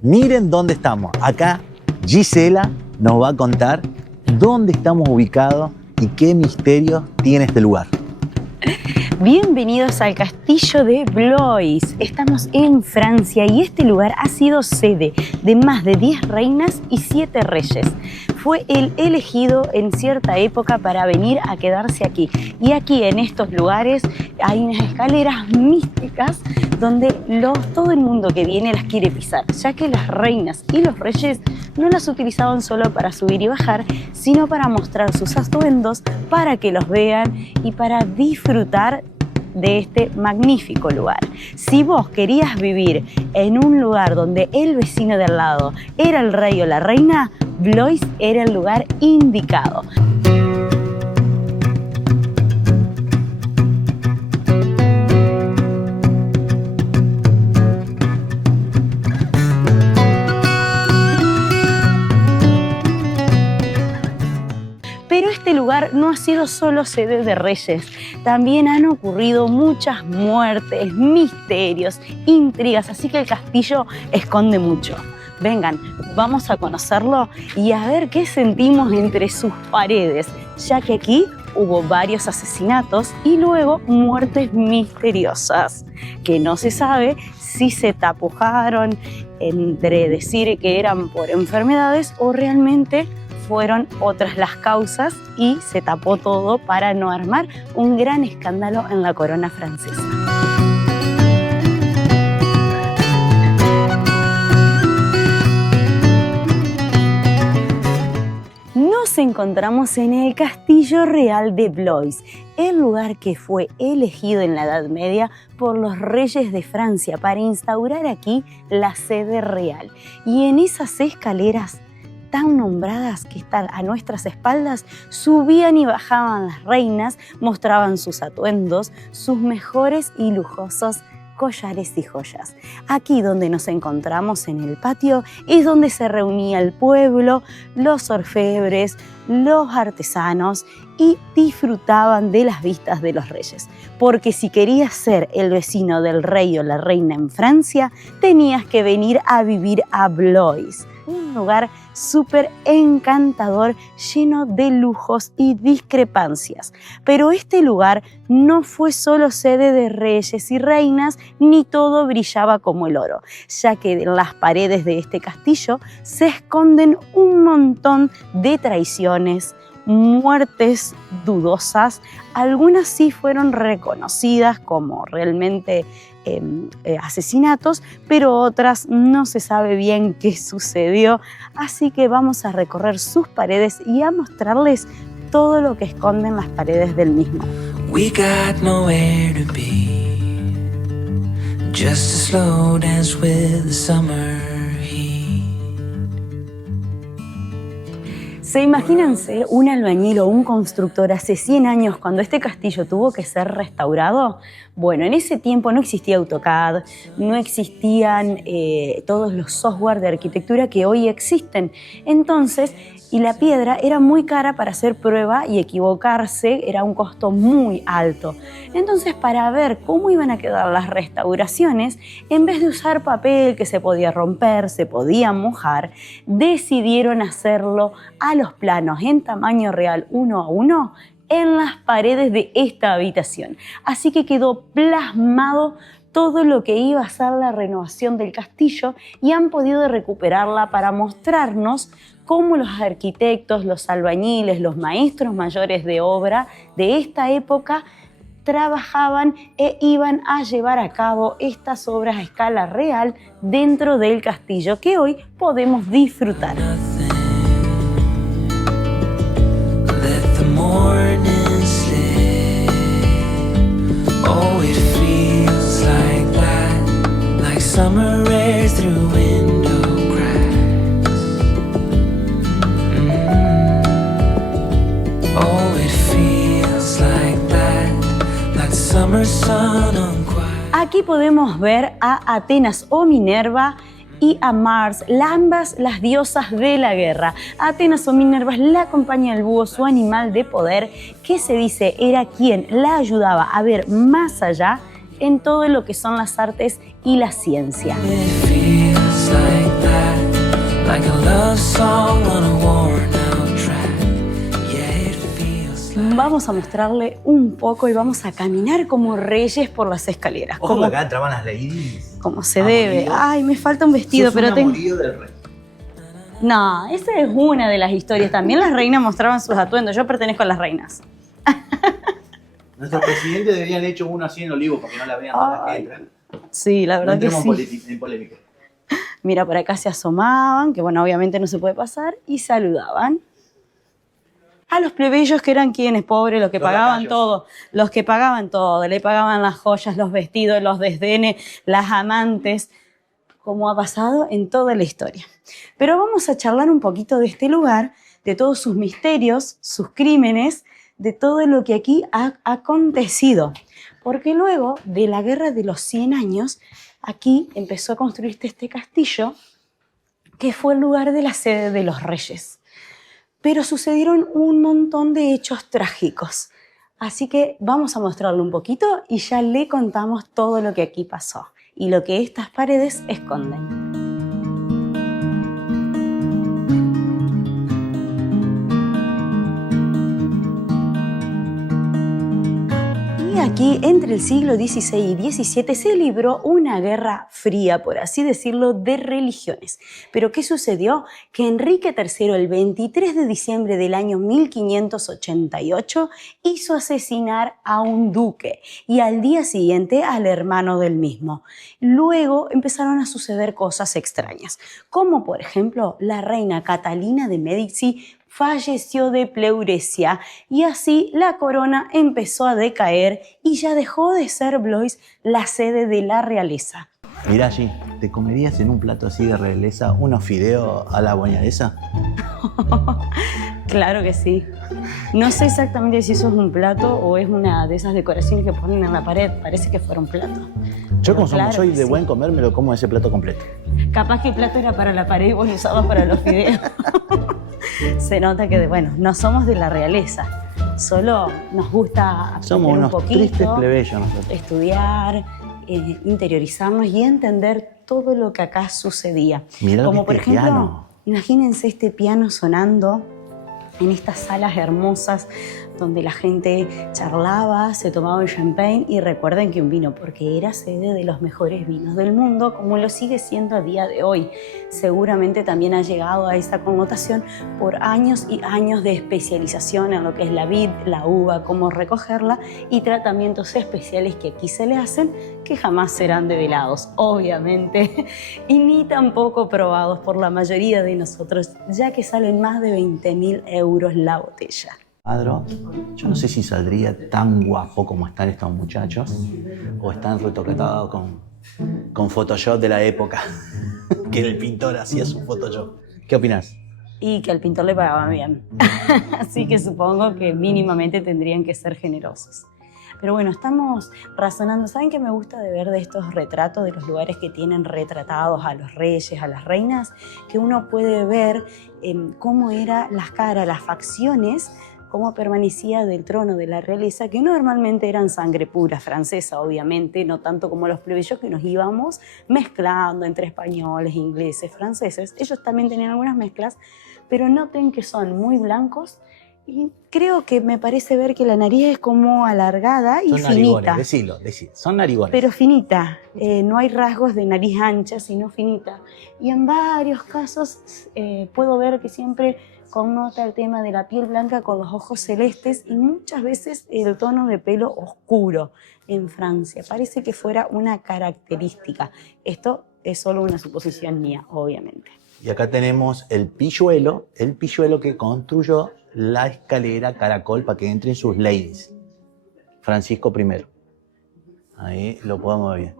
Miren dónde estamos. Acá Gisela nos va a contar dónde estamos ubicados y qué misterios tiene este lugar. Bienvenidos al castillo de Blois. Estamos en Francia y este lugar ha sido sede de más de 10 reinas y 7 reyes. Fue el elegido en cierta época para venir a quedarse aquí. Y aquí en estos lugares hay unas escaleras místicas donde todo el mundo que viene las quiere pisar, ya que las reinas y los reyes no las utilizaban solo para subir y bajar, sino para mostrar sus atuendos, para que los vean y para disfrutar de este magnífico lugar. Si vos querías vivir en un lugar donde el vecino de al lado era el rey o la reina, Blois era el lugar indicado. Pero este lugar no ha sido solo sede de reyes, también han ocurrido muchas muertes, misterios, intrigas, así que el castillo esconde mucho. Vengan, vamos a conocerlo y a ver qué sentimos entre sus paredes, ya que aquí hubo varios asesinatos y luego muertes misteriosas, que no se sabe si se tapujaron entre decir que eran por enfermedades o realmente fueron otras las causas y se tapó todo para no armar un gran escándalo en la corona francesa. Nos encontramos en el Castillo Real de Blois, el lugar que fue elegido en la Edad Media por los reyes de Francia para instaurar aquí la sede real. Y en esas escaleras tan nombradas que están a nuestras espaldas, subían y bajaban las reinas, mostraban sus atuendos, sus mejores y lujosos collares y joyas. Aquí donde nos encontramos en el patio es donde se reunía el pueblo, los orfebres, los artesanos y disfrutaban de las vistas de los reyes. Porque si querías ser el vecino del rey o la reina en Francia, tenías que venir a vivir a Blois. Un lugar súper encantador, lleno de lujos y discrepancias. Pero este lugar no fue solo sede de reyes y reinas, ni todo brillaba como el oro, ya que en las paredes de este castillo se esconden un montón de traiciones, muertes dudosas. Algunas sí fueron reconocidas como realmente asesinatos, pero otras no se sabe bien qué sucedió, así que vamos a recorrer sus paredes y a mostrarles todo lo que esconden las paredes del mismo. We got nowhere to be, just a slow dance with the summer heat. ¿Se imagínense un albañil o un constructor hace 100 años cuando este castillo tuvo que ser restaurado? Bueno, en ese tiempo no existía AutoCAD, no existían todos los software de arquitectura que hoy existen. Entonces, y la piedra era muy cara para hacer prueba y equivocarse era un costo muy alto. Entonces, para ver cómo iban a quedar las restauraciones, en vez de usar papel que se podía romper, se podía mojar, decidieron hacerlo a los planos en tamaño real 1 a 1 en las paredes de esta habitación. Así que quedó plasmado todo lo que iba a ser la renovación del castillo y han podido recuperarla para mostrarnos cómo los arquitectos, los albañiles, los maestros mayores de obra de esta época trabajaban e iban a llevar a cabo estas obras a escala real dentro del castillo que hoy podemos disfrutar. Summer airs through window cracks. Oh, it feels like that summer sun on quiet. Aquí podemos ver a Atenas o Minerva y a Mars, ambas las diosas de la guerra. Atenas o Minerva es la compañía del búho, su animal de poder, que se dice era quien la ayudaba a ver más allá en todo lo que son las artes y la ciencia. It feels like that. Vamos a mostrarle un poco y vamos a caminar como reyes por las escaleras. Ojo, como acá entraban las ladies. Como se debe. Ay, me falta un vestido, pero tengo... del rey. No, esa es una de las historias. También las reinas mostraban sus atuendos. Yo pertenezco a las reinas. Nuestros presidentes deberían hecho uno así en Olivo para que no la vean todas las que entran. Sí, la verdad que sí. En polémica. Mira, por acá se asomaban, que bueno, obviamente no se puede pasar, y saludaban a los plebeyos, que eran quienes, pobres, los que pagaban todo, los que pagaban todo, le pagaban las joyas, los vestidos, los desdenes, las amantes, como ha pasado en toda la historia. Pero vamos a charlar un poquito de este lugar, de todos sus misterios, sus crímenes, de todo lo que aquí ha acontecido. Porque luego de la Guerra de los 100 años, aquí empezó a construirse este castillo, que fue el lugar de la sede de los reyes. Pero sucedieron un montón de hechos trágicos. Así que vamos a mostrarle un poquito y ya le contamos todo lo que aquí pasó y lo que estas paredes esconden. Aquí, entre el siglo XVI y XVII, se libró una guerra fría, por así decirlo, de religiones. ¿Pero qué sucedió? Que Enrique III, el 23 de diciembre del año 1588, hizo asesinar a un duque y al día siguiente al hermano del mismo. Luego empezaron a suceder cosas extrañas, como por ejemplo la reina Catalina de Medici falleció de pleuresia y así la corona empezó a decaer y ya dejó de ser Blois la sede de la realeza. Mirá allí, ¿te comerías en un plato así de realeza unos fideos a la boñadesa? Claro que sí. No sé exactamente si eso es un plato o es una de esas decoraciones que ponen en la pared. Parece que fuera un plato. Yo como soy de buen comer, me lo como ese plato completo. Capaz que el plato era para la pared y vos lo usabas para los fideos. Se nota que, bueno, no somos de la realeza. Solo nos gusta aprender un poquito. Somos unos tristes plebeyos nosotros. Estudiar, interiorizarnos y entender todo lo que acá sucedía. Mirá como por este ejemplo, piano. Imagínense este piano sonando en estas salas hermosas donde la gente charlaba, se tomaba el champagne y recuerden que un vino, porque era sede de los mejores vinos del mundo, como lo sigue siendo a día de hoy. Seguramente también ha llegado a esa connotación por años y años de especialización en lo que es la vid, la uva, cómo recogerla y tratamientos especiales que aquí se le hacen, que jamás serán develados, obviamente, y ni tampoco probados por la mayoría de nosotros, ya que salen más de 20.000 euros la botella. Adro, yo no sé si saldría tan guapo como están estos muchachos o están retocados con Photoshop de la época, que el pintor hacía su Photoshop. ¿Qué opinas? Y que al pintor le pagaban bien. Así que supongo que mínimamente tendrían que ser generosos. Pero bueno, estamos razonando. ¿Saben qué me gusta de ver de estos retratos, de los lugares que tienen retratados a los reyes, a las reinas? Que uno puede ver cómo eran las caras, las facciones, cómo permanecía del trono de la realeza, que normalmente eran sangre pura francesa, obviamente, no tanto como los plebeyos que nos íbamos mezclando entre españoles, ingleses, franceses. Ellos también tenían algunas mezclas, pero noten que son muy blancos y creo que me parece ver que la nariz es como alargada y finita. Decilo, son narigones. Pero finita, no hay rasgos de nariz ancha, sino finita. Y en varios casos puedo ver que siempre connota el tema de la piel blanca con los ojos celestes y muchas veces el tono de pelo oscuro en Francia. Parece que fuera una característica. Esto es solo una suposición mía, obviamente. Y acá tenemos el pilluelo que construyó la escalera caracol para que entren sus ladies. Francisco I. Ahí lo podemos ver bien.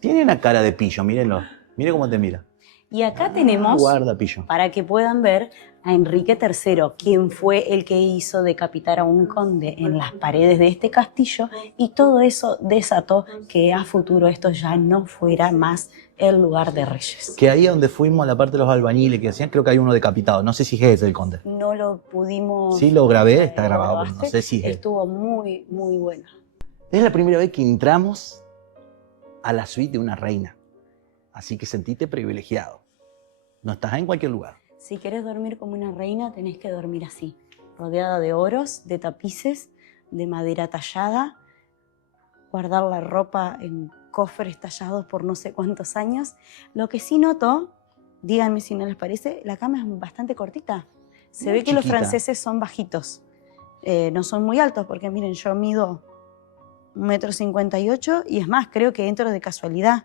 Tiene una cara de pillo, mírenlo. Mire cómo te mira. Y acá tenemos, guarda, pillo, para que puedan ver, a Enrique III, quien fue el que hizo decapitar a un conde en las paredes de este castillo, y todo eso desató que a futuro esto ya no fuera más el lugar de reyes. Que ahí donde fuimos, a la parte de los albañiles que hacían, creo que hay uno decapitado. No sé si es ese el conde. No lo pudimos... Sí, lo grabé, está grabado, pero no sé si es. Estuvo muy, muy bueno. Es la primera vez que entramos a la suite de una reina. Así que sentite privilegiado. No estás en cualquier lugar. Si querés dormir como una reina, tenés que dormir así, rodeada de oros, de tapices, de madera tallada, guardar la ropa en cofres tallados por no sé cuántos años. Lo que sí noto, díganme si no les parece, la cama es bastante cortita. Se Muy ve que los chiquita. franceses son bajitos, no son muy altos, porque miren, yo mido 1,58 m y es más, creo que entro de casualidad.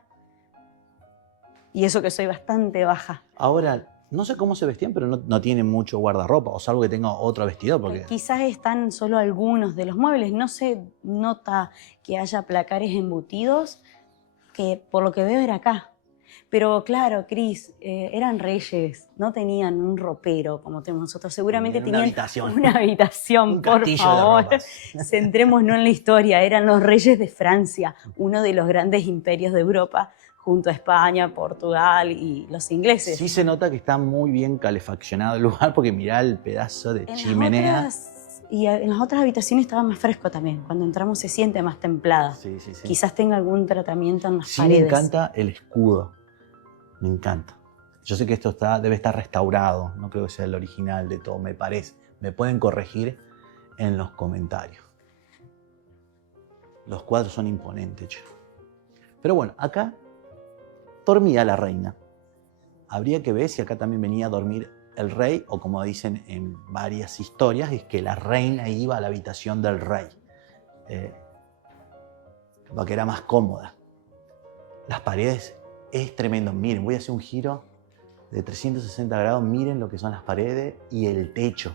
Y eso que soy bastante baja. Ahora, no sé cómo se vestían, pero no tienen mucho guardarropa, o salvo que tenga otro vestido, porque... Quizás están solo algunos de los muebles, no se nota que haya placares embutidos, que por lo que veo era acá. Pero claro, Cris, eran reyes, no tenían un ropero como tenemos nosotros. Seguramente Tenían tenían una habitación, Un por castillo de favor. ropas. Centrémonos en la historia. Eran los reyes de Francia, uno de los grandes imperios de Europa, junto a España, Portugal y los ingleses. Sí se nota que está muy bien calefaccionado el lugar, porque mirá el pedazo de chimenea. En las otras habitaciones estaba más fresco también. Cuando entramos se siente más templada. Sí, sí, sí. Quizás tenga algún tratamiento en las Sí, paredes. me encanta el escudo. Me encanta. Yo sé que esto debe estar restaurado. No creo que sea el original de todo, me parece. Me pueden corregir en los comentarios. Los cuadros son imponentes, che. Pero bueno, acá dormía la reina. Habría que ver si acá también venía a dormir el rey, o como dicen en varias historias, es que la reina iba a la habitación del rey, porque era más cómoda. Las paredes es tremendo. Miren, voy a hacer un giro de 360 grados. Miren lo que son las paredes y el techo.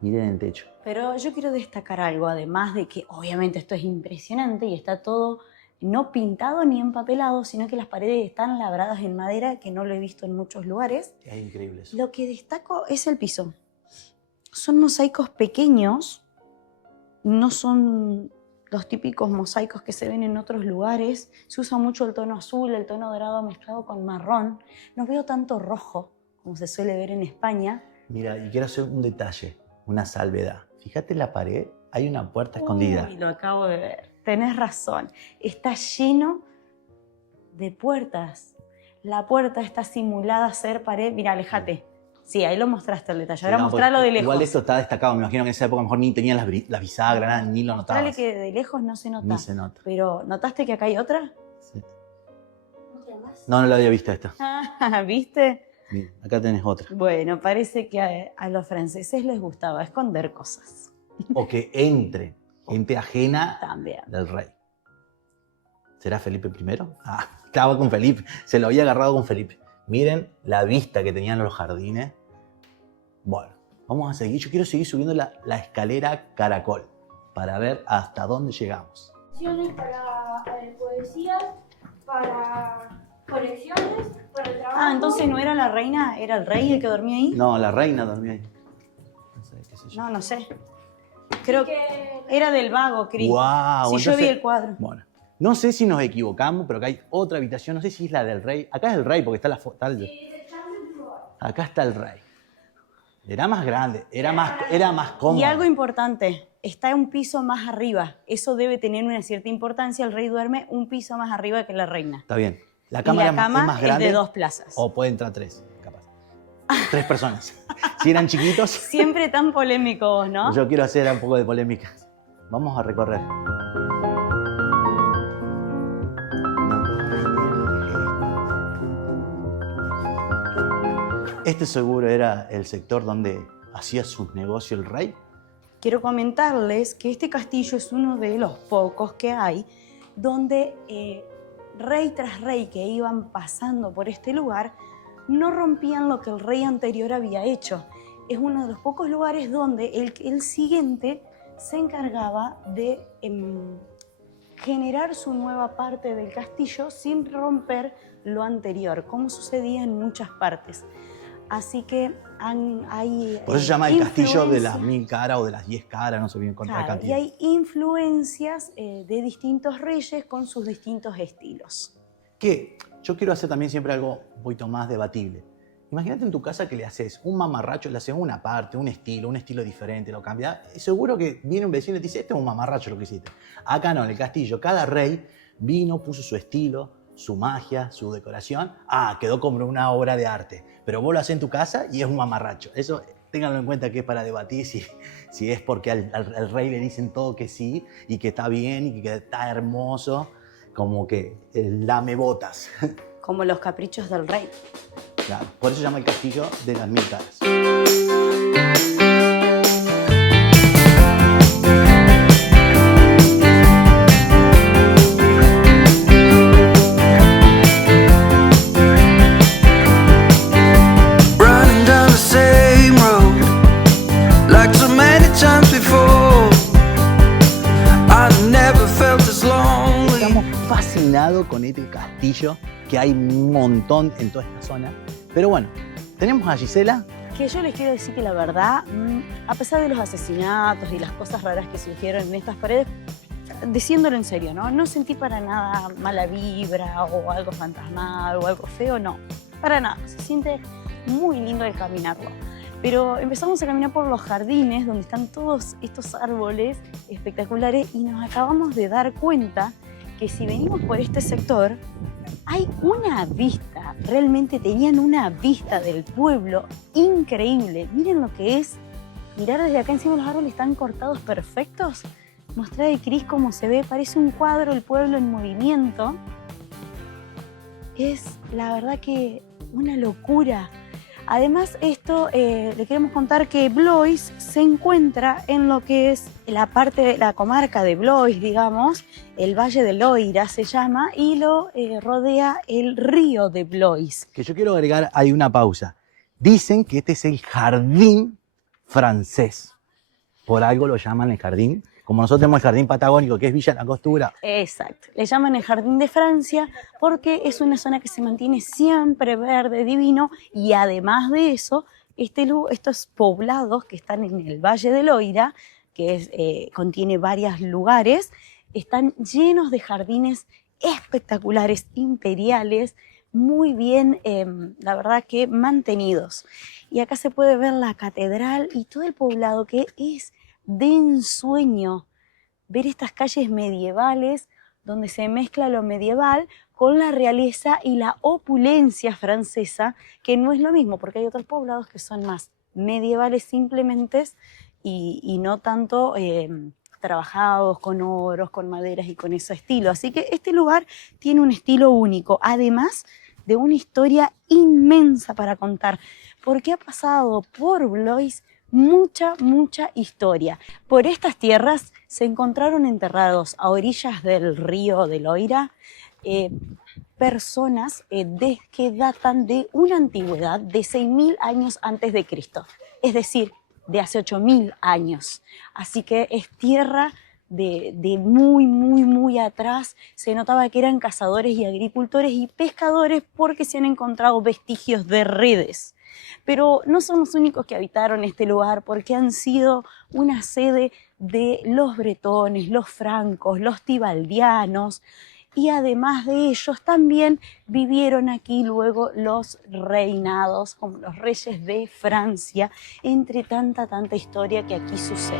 Miren el techo. Pero yo quiero destacar algo, además de que obviamente esto es impresionante y está todo no pintado ni empapelado, sino que las paredes están labradas en madera, que no lo he visto en muchos lugares. Es increíble eso. Lo que destaco es el piso. Son mosaicos pequeños, no son los típicos mosaicos que se ven en otros lugares. Se usa mucho el tono azul, el tono dorado mezclado con marrón. No veo tanto rojo como se suele ver en España. Mira, y quiero hacer un detalle, una salvedad. Fíjate en la pared, hay una puerta escondida. Uy, lo acabo de ver. Tenés razón. Está lleno de puertas. La puerta está simulada a ser pared. Mira, aléjate. Sí, ahí lo mostraste el detalle. Ahora Sí, no, mostralo pues, de lejos. igual esto está destacado. Me imagino que en esa época a lo mejor ni tenían las bisagras, nada, ni lo notabas. Mostrale que de lejos no se nota. Ni se nota. Pero, ¿notaste que acá hay otra? Sí. No la había visto esta. ¿Viste? Mira, acá tenés otra. Bueno, parece que a los franceses les gustaba esconder cosas. O que entre gente ajena También. del rey. ¿Será Felipe I? Ah, estaba con Felipe. Se lo había agarrado con Felipe. Miren la vista que tenían los jardines. Bueno, vamos a seguir. Yo quiero seguir subiendo la escalera caracol para ver hasta dónde llegamos. Para poesías, para colecciones, para el trabajo. Ah, entonces no era la reina, era el rey el que dormía ahí. No, la reina dormía ahí. No sé, qué sé yo. No sé. Creo que era del vago, Cris. Wow, Si yo vi el cuadro. Bueno, no sé si nos equivocamos, pero acá hay otra habitación. No sé si es la del rey. Acá es el rey porque está acá está el rey. Era más grande, era más cómodo. Y algo importante, está un piso más arriba. Eso debe tener una cierta importancia. El rey duerme un piso más arriba que la reina. Está bien. La Y cama, la cama es más grande. de 2 plazas. O puede entrar 3, capaz. 3 personas. Si eran chiquitos. Siempre tan polémico vos, ¿no? Yo quiero hacer un poco de polémica. Vamos a recorrer. Este seguro era el sector donde hacía sus negocios el rey. Quiero comentarles que este castillo es uno de los pocos que hay donde rey tras rey que iban pasando por este lugar no rompían lo que el rey anterior había hecho. Es uno de los pocos lugares donde el siguiente se encargaba de generar su nueva parte del castillo sin romper lo anterior, como sucedía en muchas partes. Así que hay Por eso se llama el castillo de las influencias. 1000 caras o de las 10 caras, no sé bien cuántas Claro, y cantidades. hay influencias de distintos reyes con sus distintos estilos. Que yo quiero hacer también siempre algo un poquito más debatible. Imagínate en tu casa que le haces un mamarracho, le haces una parte, un estilo diferente, lo cambias. Seguro que viene un vecino y te dice, este es un mamarracho lo que hiciste. Acá no, en el castillo, cada rey vino, puso su estilo, su magia, su decoración. Ah, quedó como una obra de arte. Pero vos lo haces en tu casa y es un mamarracho. Eso ténganlo en cuenta que es para debatir si es porque al rey le dicen todo que sí y que está bien y que está hermoso, como que lame botas. Como los caprichos del rey. Claro, por eso se llama el castillo de las 1000 caras. Running down the same road like so many times before. I've never felt as lonely. Estamos fascinados con este castillo, que hay un montón en toda esta zona. Pero bueno, tenemos a Gisela. Que yo les quiero decir que la verdad, a pesar de los asesinatos y las cosas raras que surgieron en estas paredes, diciéndolo en serio, ¿no? No sentí para nada mala vibra o algo fantasmal o algo feo, no. Para nada. Se siente muy lindo el caminarlo. Pero empezamos a caminar por los jardines donde están todos estos árboles espectaculares y nos acabamos de dar cuenta que si venimos por este sector, hay una vista, realmente tenían una vista del pueblo increíble. Miren lo que es mirar desde acá encima, los árboles están cortados perfectos. Mostrar el Cris cómo se ve, parece un cuadro, el pueblo en movimiento. Es la verdad que una locura. Además, esto le queremos contar que Blois se encuentra en lo que es la parte de la comarca de Blois, digamos, el Valle del Loira se llama, y lo rodea el río de Blois. Que yo quiero agregar, hay una pausa. Dicen que este es el jardín francés. Por algo lo llaman el jardín. Como nosotros tenemos el jardín patagónico, que es Villa La Angostura. Exacto. Le llaman el Jardín de Francia porque es una zona que se mantiene siempre verde, divino, y además de eso, estos poblados que están en el Valle del Loira, que contiene varios lugares, están llenos de jardines espectaculares, imperiales, muy bien, la verdad que mantenidos. Y acá se puede ver la catedral y todo el poblado, que es de ensueño ver estas calles medievales donde se mezcla lo medieval con la realeza y la opulencia francesa, que no es lo mismo, porque hay otros poblados que son más medievales simplemente y no tanto trabajados con oros, con maderas y con ese estilo. Así que este lugar tiene un estilo único, además de una historia inmensa para contar, porque ha pasado por Blois mucha historia. Por estas tierras se encontraron enterrados a orillas del río de Loira personas que datan de una antigüedad de 6.000 años antes de Cristo, es decir, de hace 8.000 años. Así que es tierra de muy atrás. Se notaba que eran cazadores y agricultores y pescadores porque se han encontrado vestigios de redes. Pero no son los únicos que habitaron este lugar, porque han sido una sede de los bretones, los francos, los tibaldianos, y además de ellos también vivieron aquí luego los reinados, como los reyes de Francia, entre tanta historia que aquí sucede.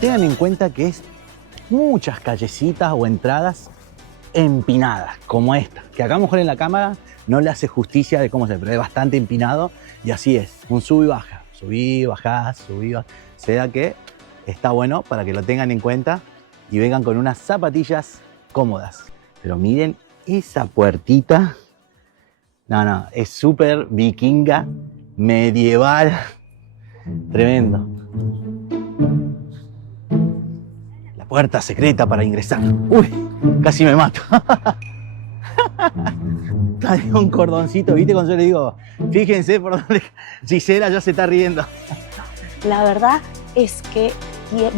Tengan en cuenta que es muchas callecitas o entradas empinadas, como esta, que acá a lo mejor en la cámara no le hace justicia de cómo se ve, pero es bastante empinado y así es, un sub y baja, subí, bajá, subí, bajá. O sea que está bueno para que lo tengan en cuenta y vengan con unas zapatillas cómodas. Pero miren esa puertita, no, es súper vikinga, medieval, tremendo. Puerta secreta para ingresar. Uy, casi me mato. Hay un cordoncito, ¿viste? Cuando yo le digo, fíjense por dónde Gisela ya se está riendo. La verdad es que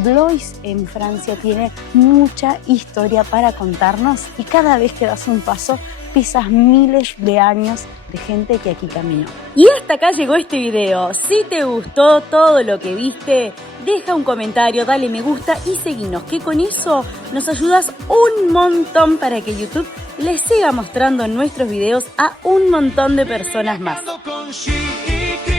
Blois en Francia tiene mucha historia para contarnos y cada vez que das un paso pisas miles de años de gente que aquí caminó. Y hasta acá llegó este video. Si te gustó todo lo que viste, deja un comentario, dale me gusta y seguinos, que con eso nos ayudas un montón para que YouTube les siga mostrando nuestros videos a un montón de personas más. Con chiquito.